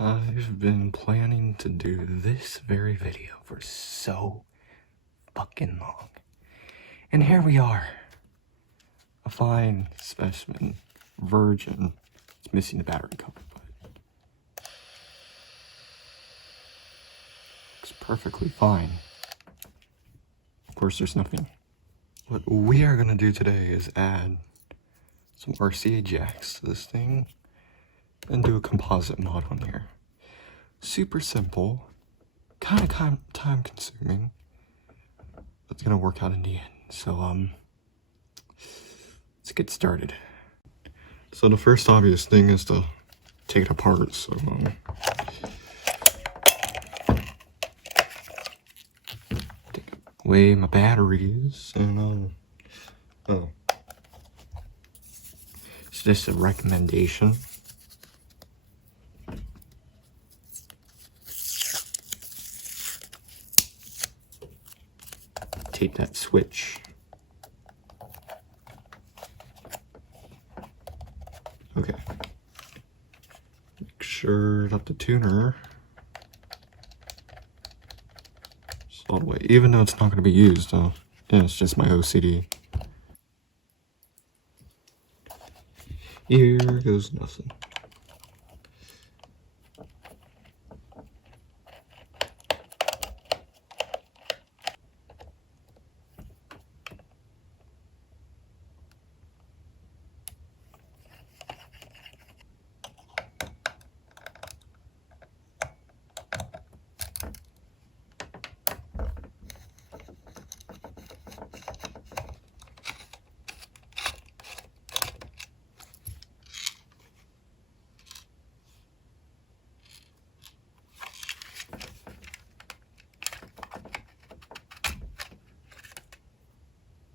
I've been planning to do this very video for so fucking long. And here we are. A fine specimen. Virgin. It's missing the battery cover, but looks perfectly fine. Of course, there's nothing. What we are gonna do today is add some RCA jacks to this thing and do a composite mod on here. Super simple, kind of time consuming, but it's gonna work out in the end. So let's get started. So the first obvious thing is to take it apart. So take away my batteries and oh, it's just a recommendation. Take that switch. Okay. Make sure that the tuner is all the way, even though it's not going to be used. Yeah, it's just my OCD. Here goes nothing.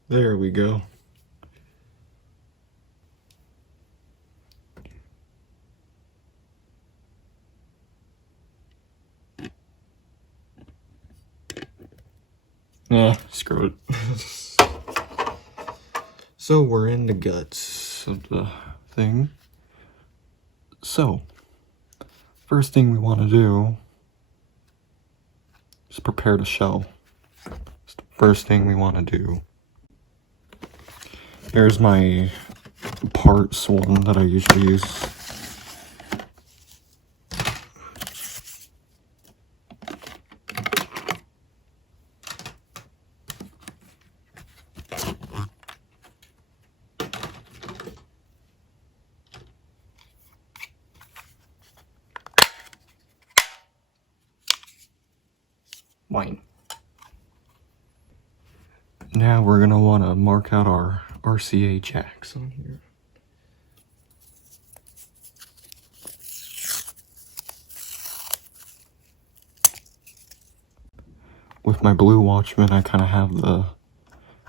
There we go. Yeah, screw it. So we're in the guts of the thing. So, first thing we want to do is prepare the shell. It's the first thing we want to do. There's my parts one that I usually use. Mine. Now we're gonna want to mark out our RCA jacks on here. With my blue Watchman, I kind of have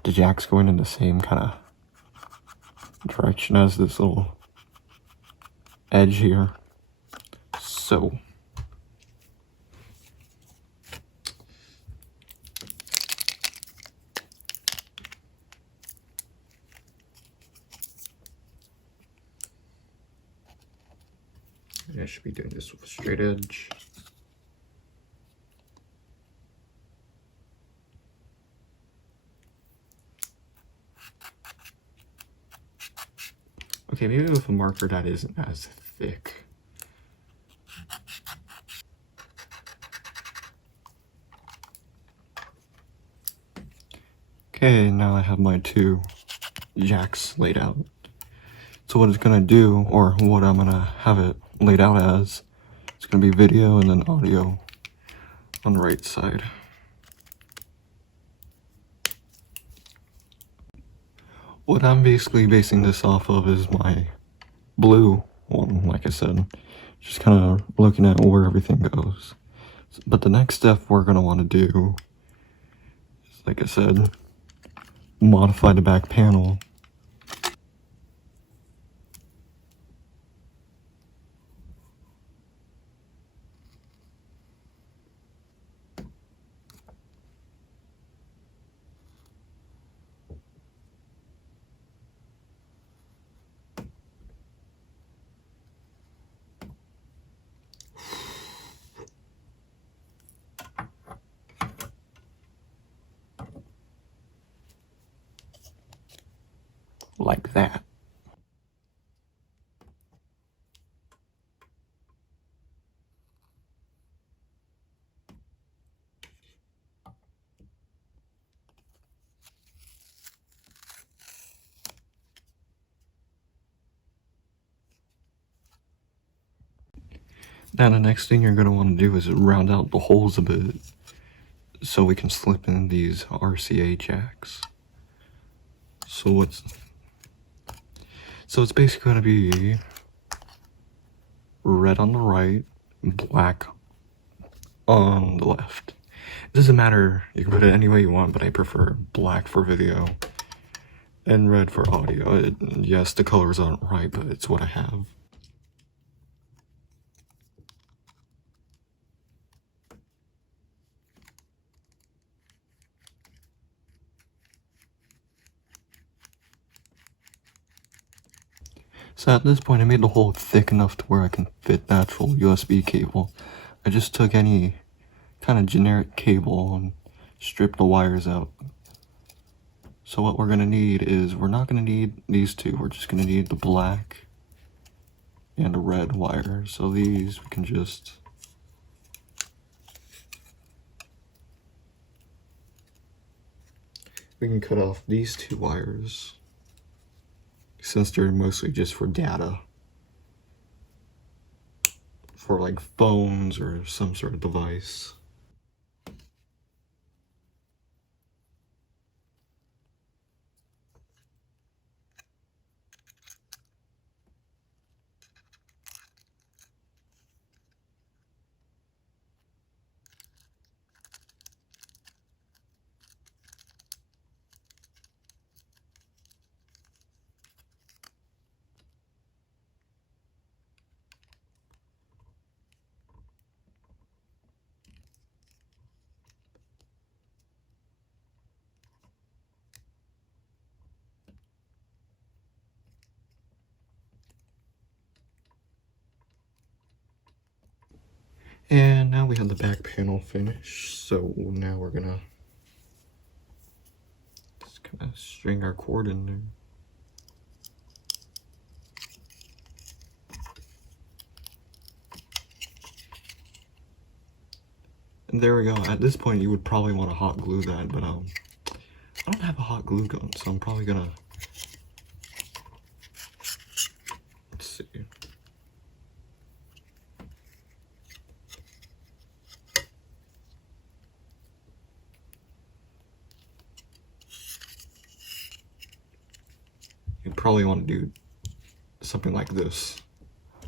the jacks going in the same kind of direction as this little edge here. So I should be doing this with a straight edge. Okay, maybe with a marker that isn't as thick. Okay, now I have my two jacks laid out. So what it's gonna do, or what I'm gonna have it laid out as, it's gonna be video and then audio on the right side. What I'm basically basing this off of is my blue one, like I said. Just kind of looking at where everything goes. But the next step we're going to want to do is, like I said, modify the back panel. like that. Now the next thing you're going to want to do is round out the holes a bit so we can slip in these RCA jacks. So it's basically going to be red on the right, black on the left. It doesn't matter, you can put it any way you want, but I prefer black for video and red for audio. Yes, the colors aren't right, but it's what I have. So at this point I made the hole thick enough to where I can fit the actual USB cable. I just took any kind of generic cable and stripped the wires out. So what we're going to need is, we're not going to need these two, we're just going to need the black and the red wire. So these we can just cut off these two wires, since they're mostly just for data, for like phones or some sort of device. And now we have the back panel finished, so now we're gonna just kind of string our cord in there. And there we go. At this point you would probably want to hot glue that, but I don't have a hot glue gun, so I'm probably gonna, let's see. You probably want to do something like this.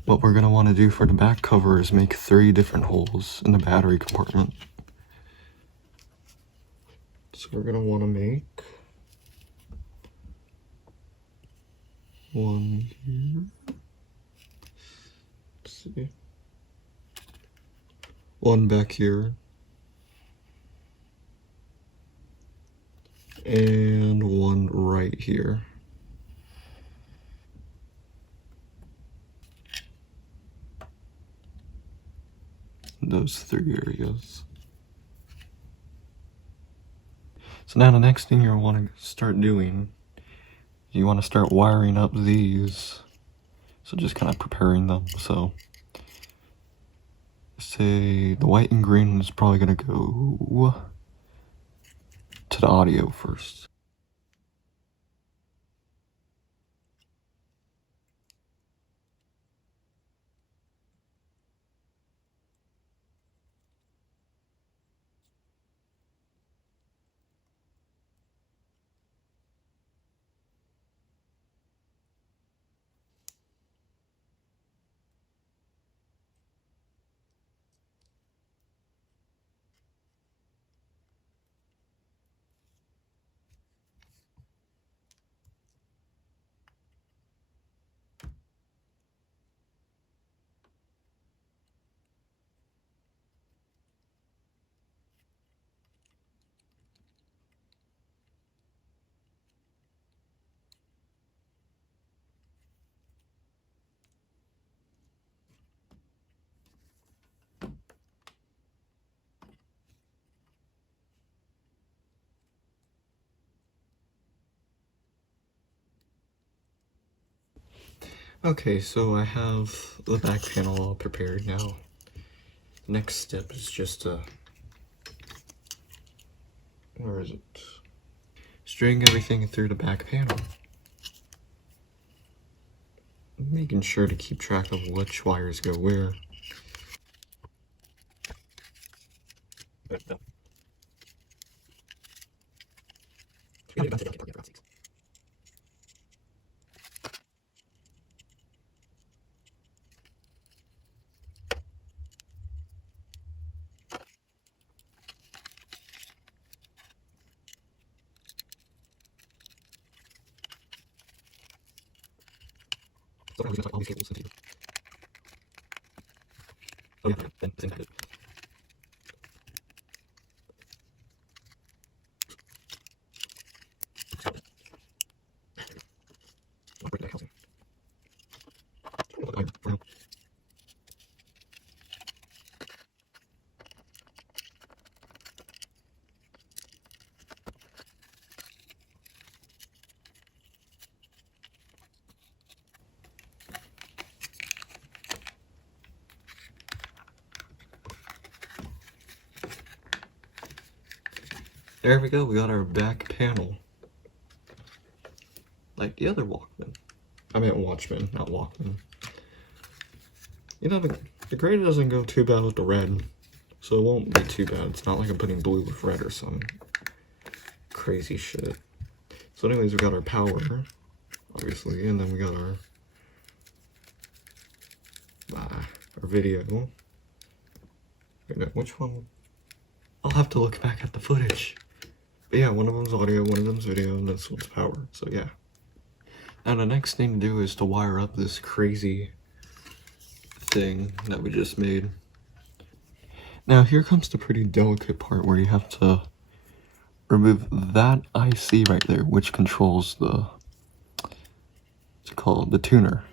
What we're going to want to do for the back cover is make 3 different holes in the battery compartment. So we're going to want to make one here. Let's see. One back here. And one right here. Those 3 areas. So now the next thing you want to start doing, you want to start wiring up these. So just kind of preparing them. So say the white and green is probably going to go to the audio first. Okay, so I have the back panel all prepared now. Next step is just to, where is it? String everything through the back panel. Making sure to keep track of which wires go where. So I'm going to all these cables into. Oh yeah, then it's intended. I'll break that housing. For now. There we go, we got our back panel. Like the other Walkman. I meant Watchman, not Walkman. You know, the gray doesn't go too bad with the red, so it won't be too bad. It's not like I'm putting blue with red or some crazy shit. So anyways, we got our power, obviously, and then we got our video. Which one? I'll have to look back at the footage. But yeah, one of them's audio, one of them's video, and this one's power, so yeah. Now the next thing to do is to wire up this crazy thing that we just made. Now here comes the pretty delicate part where you have to remove that IC right there, which controls the, what's it called, the tuner.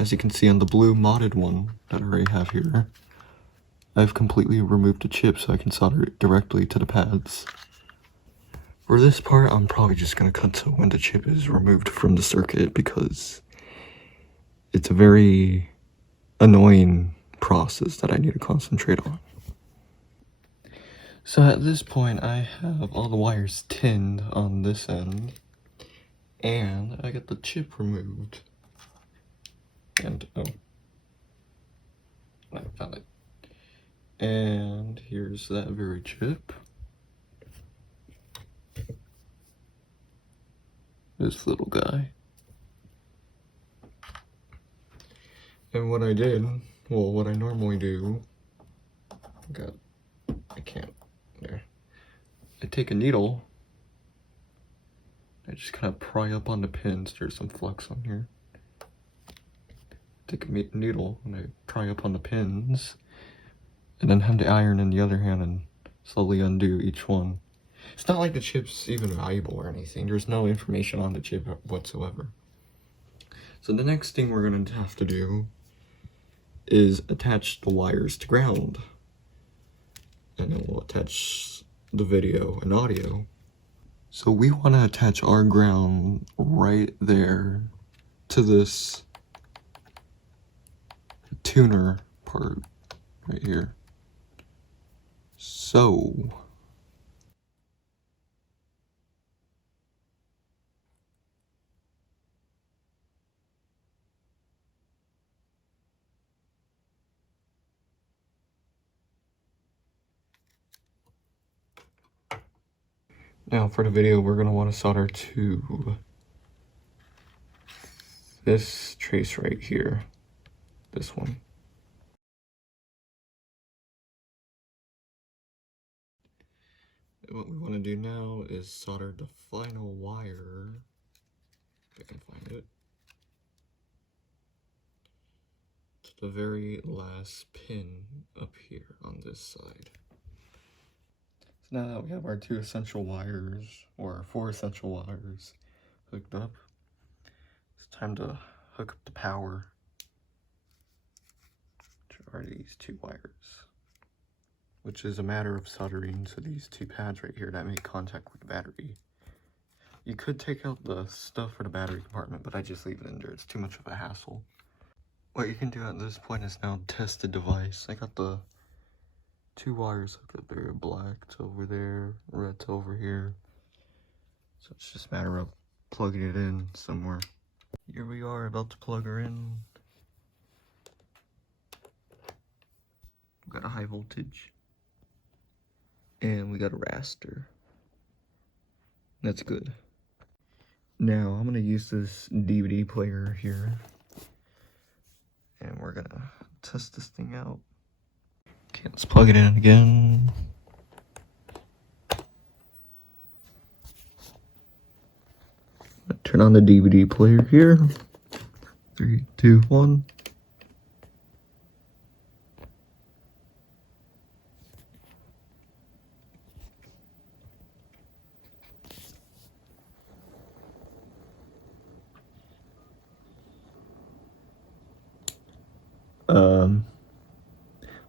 As you can see on the blue modded one that I already have here, I've completely removed the chip so I can solder it directly to the pads. For this part, I'm probably just going to cut to when the chip is removed from the circuit because it's a very annoying process that I need to concentrate on. So at this point, I have all the wires tinned on this end, and I got the chip removed. And, oh, I found it. And here's that very chip. This little guy. And what I did, well, what I normally do, I can't, there. I take a needle, I just kind of pry up on the pins, there's some flux on here. Take a needle and I pry up on the pins, and then have the iron in the other hand and slowly undo each one. It's not like the chip's even valuable or anything. There's no information on the chip whatsoever. So the next thing we're going to have to do is attach the wires to ground. And then we'll attach the video and audio. So we want to attach our ground right there to this tuner part right here. So now for the video, we're going to want to solder to this trace right here, this one. And what we want to do now is solder the final wire, if I can find it, to the very last pin up here on this side. So now that we have our 2 essential wires, or 4 essential wires hooked up, it's time to hook up the power, which are these 2 wires, which is a matter of soldering to these 2 pads right here that make contact with the battery. You could take out the stuff for the battery compartment, but I just leave it in there. It's too much of a hassle. What you can do at this point is now test the device. I got the 2 wires hooked up there, black to over there, red to over here. So it's just a matter of plugging it in somewhere. Here we are, about to plug her in. We got a high voltage. And we got a raster. That's good. Now, I'm gonna use this DVD player here. And we're gonna test this thing out. Okay, let's plug it in again. Turn on the DVD player here. 3, 2, 1.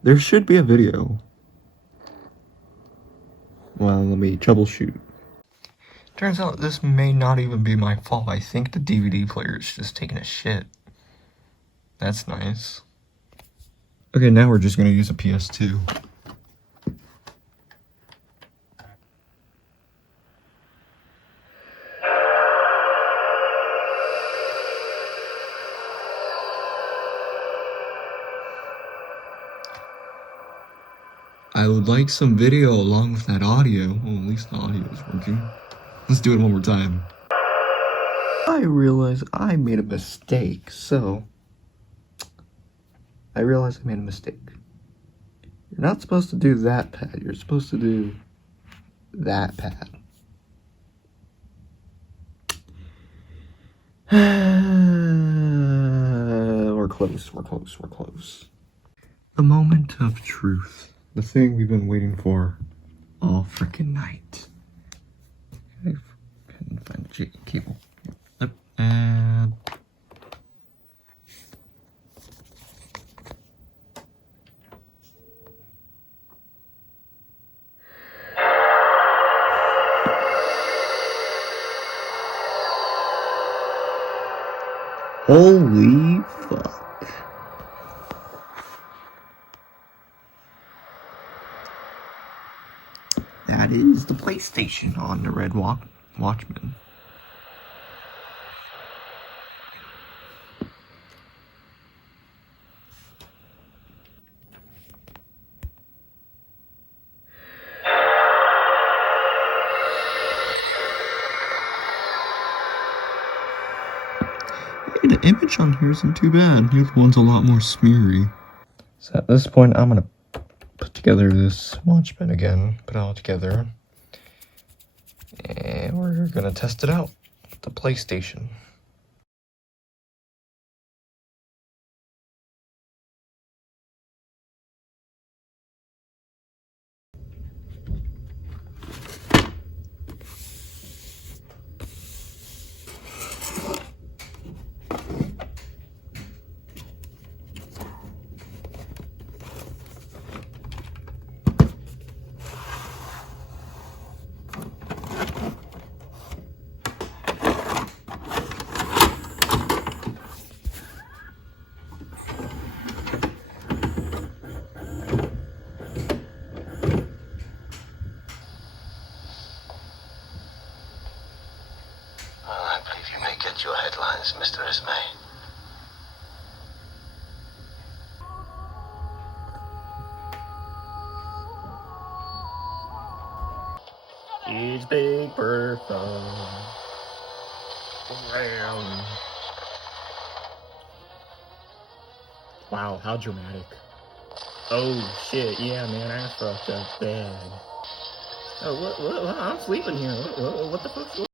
There should be a video. Well, let me troubleshoot. Turns out this may not even be my fault. I think the DVD player is just taking a shit. That's nice. Okay, now we're just gonna use a PS2. I would like some video along with that audio. Well, at least the audio is working. Let's do it one more time. I realize I made a mistake, so... I realize I made a mistake. You're not supposed to do that pad, you're supposed to do that pad. We're close, we're close, we're close. The moment of truth. The thing we've been waiting for all freaking night. I couldn't find the cable. Yep. And holy fuck. That is the PlayStation on the red Watchman. Hey, the image on here isn't too bad. The other one's a lot more smeary. So at this point, I'm gonna put together this Watchman again, put it all together, and we're gonna test it out with the PlayStation. I believe you may get your headlines, Mr. Esme. It's Big Bertha. Around. Wow, how dramatic. Oh shit, yeah man, I fucked up bad. Oh, what, I'm sleeping here. What the fuck?